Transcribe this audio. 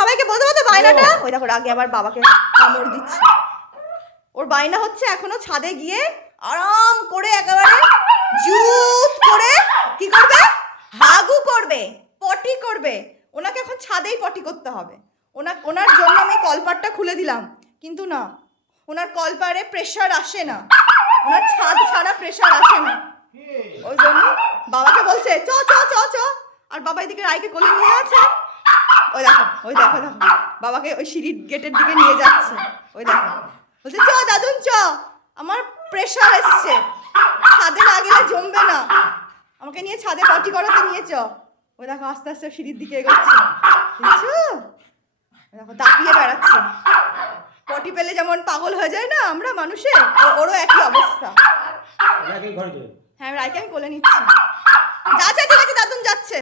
সবাইকে বলতে বলতে বায়নাটা? ওই দেখো আগে আবার বাবাকে কামড় দিচ্ছে। ওর বায়না হচ্ছে এখনও ছাদে গিয়ে আরাম করে একেবারে জুত করে কি করবে? হাগু করবে পটি করবে। ওনাকে এখন ছাদেই পটি করতে হবে। ওনা ওনার জন্য আমি কলপারটা খুলে দিলাম কিন্তু না। ওনার কলপারে প্রেশার আসে না। ওনার ছাদ ছাড়া প্রেশার আসে না। ওই জন্য বাবাকে বলছে চ চ চ চ। আর বাবা এদিকে রায়কে কোলে নিয়ে আছে। ওই দেখো ওই দেখো দেখো। বাবাকে ওই সিঁড়ির গেটের দিকে নিয়ে যাচ্ছে। ওই দেখো। বলছে চ দাদুন চ। আমার প্রেশার এসছে। ছাদে না গেলে জমবে না। আমাকে নিয়ে ছাদে পটি করাতে নিয়ে চ। ওই দেখো আস্তে আস্তে সিঁড়ির দিকে এগোচ্ছে। দেখছ? দেখো দাপিয়ে বেড়াচ্ছে। পটি পেলে যেমন পাগল হয়ে যায় না আমরা মানুষের ওরও একই অবস্থা। হ্যাঁ রায়কে আমি কোলে নিচ্ছি। যাচ্ছে ঠিক আছে দাদুন যাচ্ছে।